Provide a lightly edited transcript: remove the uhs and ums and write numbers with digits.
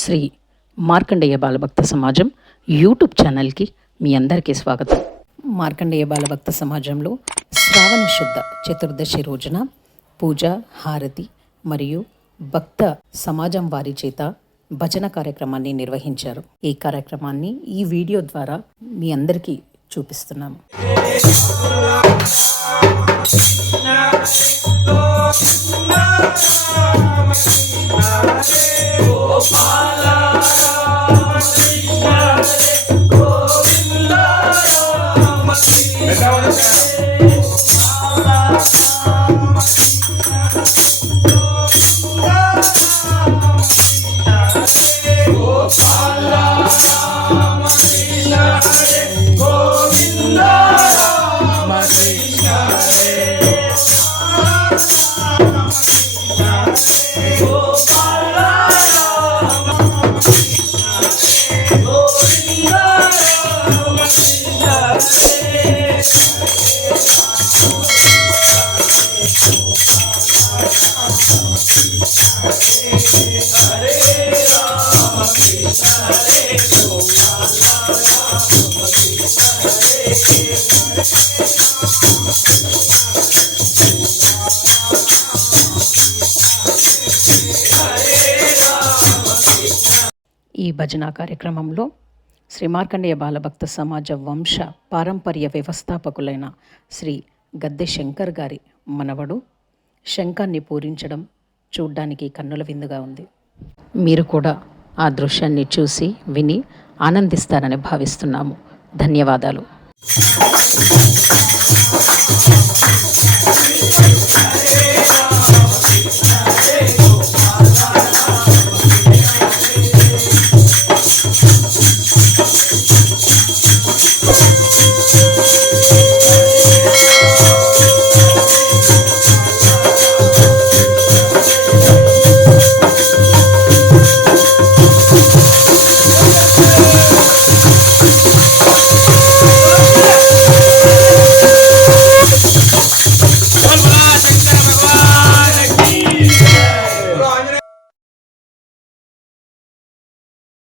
శ్రీ మార్కండేయ బాలభక్త సమాజం యూట్యూబ్ ఛానల్కి మీ అందరికీ స్వాగతం. మార్కండేయ బాలభక్త సమాజంలో శ్రావణ శుద్ధ చతుర్దశి రోజున పూజ, హారతి మరియు భక్త సమాజం వారి చేత భజన కార్యక్రమాన్ని నిర్వహించారు. ఈ కార్యక్రమాన్ని ఈ వీడియో ద్వారా మీ అందరికీ చూపిస్తున్నాము. ఈ భజన కార్యక్రమంలో శ్రీ మార్కండేయ బాలభక్త సమాజ వంశ పారంపర్య వ్యవస్థాపకులైన శ్రీ గద్దె శంకర్ గారి మనవడు శంఖాన్ని పూరించడం చూడ్డానికి కన్నుల విందుగా ఉంది. మీరు కూడా ఆ దృశ్యాన్ని చూసి విని ఆనందిస్తారని భావిస్తున్నాము. ధన్యవాదాలు.